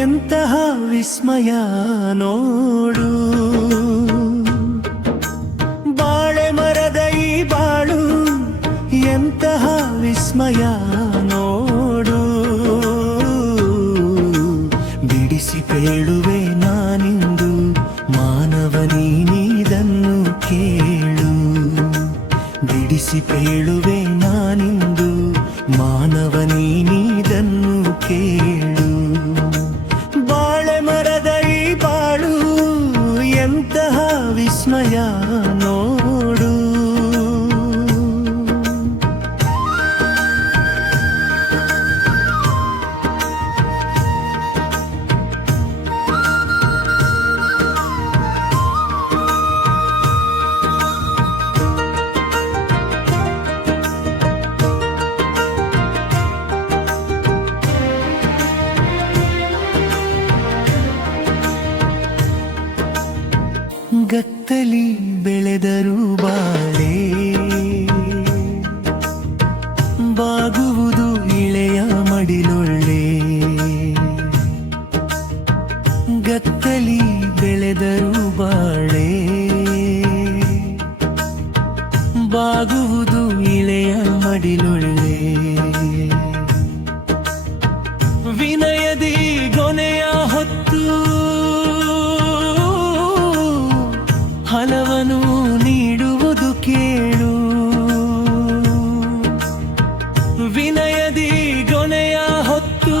ಎಂತಹ ವಿಸ್ಮಯ ನೋಡು. ಬಾಳೆ ಮರದ ಈ ಬಾಳು ಎಂತಹ ವಿಸ್ಮಯ ನೋಡು. ಬಿಡಿಸಿ ಬೇಳುವೆ ನಾನಿಂದು ಮಾನವ ನೀನಿದನ್ನು ಕೇಳು. ಬಿಡಿಸಿ ಬೇಳುವೆ ನಾನಿಂದು ಮಾನವ ನೀನಿದನ್ನು ಕೇಳು. ಬಾಳೆ ಮರದ ಈ ಬಾಳು ಎಂತಹ ವಿಸ್ಮಯ ನೋಡು. ಗತ್ತಲಿ ಬೆಳೆದರು ಬಾಳೆ ಬಾಗುವುದು ಇಳೆಯ ಮಡಿಲೊಳ್ಳೆ. ಗತ್ತಲಿ ಬೆಳೆದರು ಬಾಳೆ ಬಾಗುವುದು ಇಳೆಯ ಮಡಿಲೊಳ್ಳೆ. ವಿನಯದಿ ಗೊನೆಯ ಹೊತ್ತು ಫಲವನ್ನು ನೀಡುವುದು ಕೇಳು. ವಿನಯದಿ ಗೊನೆಯ ಹೊತ್ತು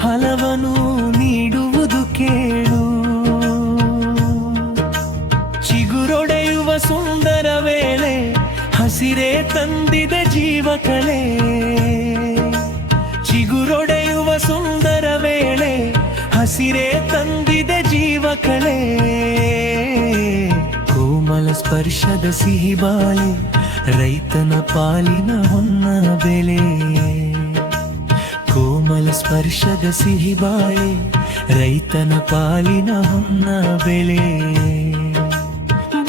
ಫಲವನ್ನು ನೀಡುವುದು ಕೇಳು. ಚಿಗುರೊಡೆಯುವ ಸುಂದರ ವೇಳೆ ಹಸಿರೇ ತಂದಿದೆ ಜೀವಕಳೆ. ಚಿಗುರೊಡೆಯುವ ಸುಂದರ ವೇಳೆ ಹಸಿರೇ ತಂದಿದೆ ಜೀವಕಳೆ. ಕೋಮಲ ಸ್ಪರ್ಶದ ಸಿಹಿ ಬಾಳೆ ರೈತನ ಪಾಲಿನ ಹೊನ್ನ ಬೆಲೆ. ಕೋಮಲ ಸ್ಪರ್ಶದ ಸಿಹಿ ಬಾಳೆ ರೈತನ ಪಾಲಿನ ಹೊನ್ನ ಬೆಲೆ.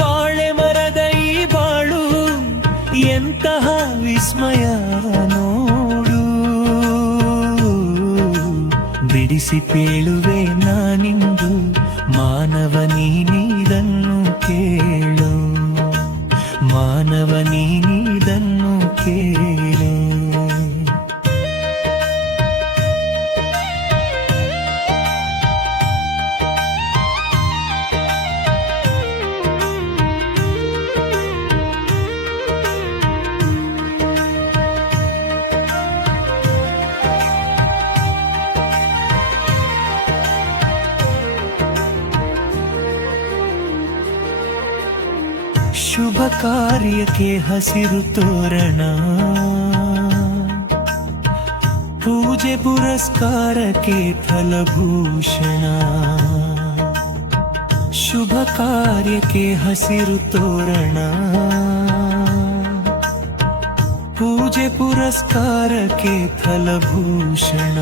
ಬಾಳೆ ಮರದ ಈ ಬಾಳು ಎಂತಹ ವಿಸ್ಮಯ ನೋಡು. ಬಿಡಿಸಿ ಪೇಳುವೆ ನಾನಿಂದು ಮಾನವ ನೀನಿದನ್ನು ಕೇಳು. ಮಾನವ ನೀನಿದನ್ನು ಕೇಳು. ಶುಭ ಕಾರ್ಯಕ್ಕೆ ಹಸಿರು ತೋರಣ, ಪೂಜೆ ಪುರಸ್ಕಾರಕ್ಕೆ ಫಲಭೂಷಣ. ಶುಭ ಕಾರ್ಯಕ್ಕೆ ಹಸಿರು ತೋರಣ, ಪೂಜೆ ಪುರಸ್ಕಾರಕ್ಕೆ ಫಲಭೂಷಣ.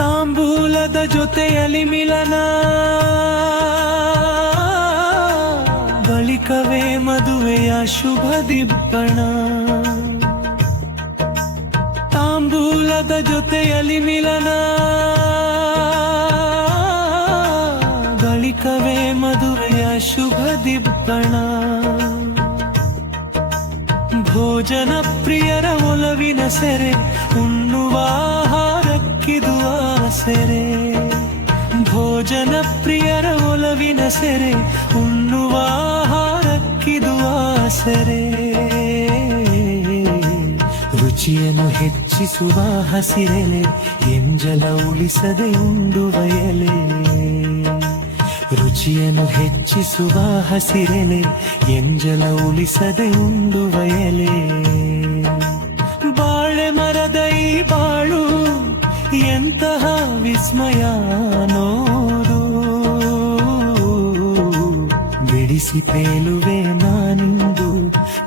ತಾಂಬೂಲದ ಜೊತೆಯಲ್ಲಿ ಮಿಲನ, ಬಳಿಕವೇ ಮದುವೆಯ ಶುಭ ದಿಬ್ಬಣ. ತಾಂಬೂಲದ ಜೊತೆಯಲ್ಲಿ ಮಿಲನ, ಬಳಿಕವೇ ಮದುವೆಯ ಶುಭ ದಿಬ್ಬಣ. ಭೋಜನ ಪ್ರಿಯರ ಒಲವಿನ ಸೆರೆ, ಉಣ್ಣುವ ಆಹಾರಕ್ಕಿದು ಆಸರೆ. ಭೋಜನ ಪ್ರಿಯರ ಒಲವಿನ ಸೆರೆ, ಉಣ್ಣುವ ಆಹಾರಕ್ಕಿದು ಆಸರೆ. ರುಚಿಯನ್ನು ಹೆಚ್ಚಿಸುವ ಹಸಿರೆಲೆ, ಎಂಜಲ ಉಳಿಸದೆ ಉಂಡುವ ಎಲೆ. ರುಚಿಯನ್ನು ಹೆಚ್ಚಿಸುವ ಹಸಿರೆಲೆ, ಎಂಜಲ ಉಳಿಸದೆ ಉಂಡುವ ಎಲೆ. ಬಾಳೆ ಮರದ ಈ ಬಾಳು ಎಂತಹ ವಿಸ್ಮಯ ನೋಡು. ಬಿಡಿಸಿ ಪೇಲುವೆ ನಾನಿಂದು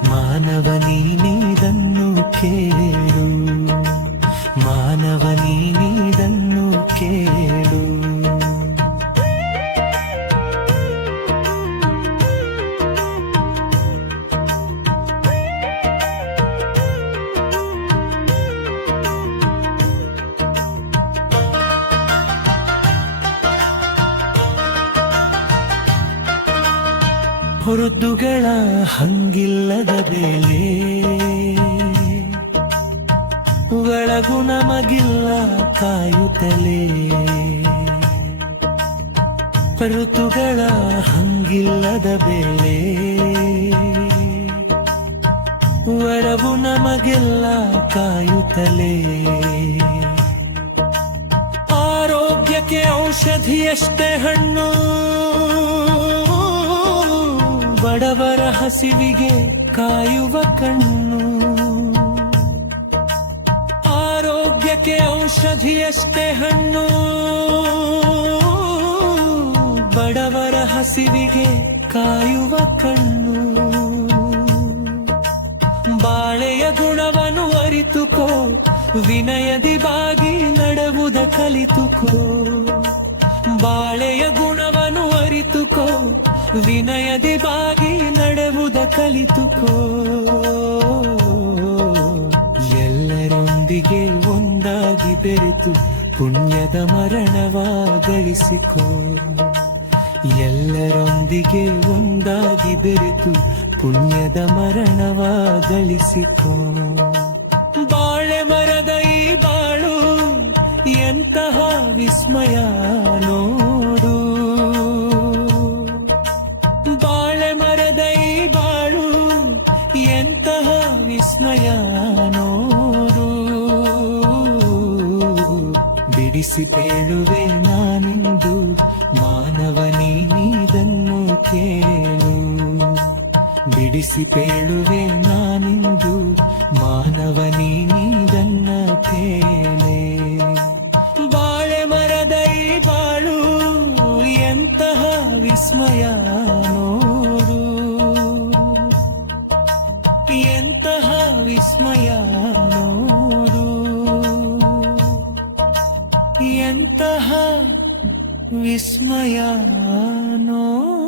ಮಾನವ ನೀನಿದನ್ನು ಕೇಳು. ಮಾನವ ನೀನಿದನ್ನು ಕೇಳು. ಋತುಗಳ ಹಂಗಿಲ್ಲದ ಬೇಳೆ ಒಳಗುಣ ಮಗಿಲ್ಲ ಕಾಯುತ್ತಲೇ ಋತುಗಳ ಹಂಗಿಲ್ಲದ ಬೇಳೆ ವರವು ನಮಗೆಲ್ಲ ಕಾಯುತ್ತಲೇ ಆರೋಗ್ಯಕ್ಕೆ ಔಷಧಿಯಷ್ಟೇ ಹಣ್ಣು ಬಡವರ ಹಸಿವಿಗೆ ಕಾಯುವ ಕಣ್ಣು ಆರೋಗ್ಯಕ್ಕೆ ಔಷಧಿಯಷ್ಟೇ ಹಣ್ಣು ಬಡವರ ಹಸಿವಿಗೆ ಕಾಯುವ ಕಣ್ಣು ಬಾಳೆಯ ಗುಣವನ್ನು ಅರಿತುಕೋ ವಿನಯದಿ ಬಾಗಿ ನಡೆವುದ ಕಲಿತುಕೋ ಬಾಳೆಯ ಗುಣವನ್ನು ಅರಿತುಕೋ ವಿನಯದಿ ಬಾಗಿ ನಡೆವುದ ಕಲಿತುಕೋ ಎಲ್ಲರೊಂದಿಗೆ ಒಂದಾಗಿ ಬೆರೆತು ಪುಣ್ಯದ ಮರಣವ ಗಳಿಸಿಕೋ ಎಲ್ಲರೊಂದಿಗೆ ಒಂದಾಗಿ ಬೆರೆತು ಪುಣ್ಯದ ಮರಣವ ಗಳಿಸಿಕೋ ಬಾಳೆ ಮರದ ಈ ಬಾಳು ಎಂತಹ ವಿಸ್ಮಯ ನೋಡು ಬಾಳೆ ಮರದ ಈ ಬಾಳು ಎಂತಹ ವಿಸ್ಮಯ ನೋಡು ಬಿಡಿಸಿ ಬೇಳುವೆ ನಾನಿಂದು ಮಾನವನೇ ನೀದನ್ನು ಕೇಳು ಬಿಡಿಸಿ ಬೇಳುವೆ ನಾನಿಂದು ಮಾನವನೇ ನೀದನ್ನ ಕೇಳೆ ಬಾಳೆ ಮರದ ಈ ಬಾಳು ಎಂತಹ ವಿಸ್ಮಯ ನೋಡು ಎಂತಹ ವಿಸ್ಮಯ ನೋಡು ಎಂತಹ ವಿಸ್ಮಯ ನೋಡು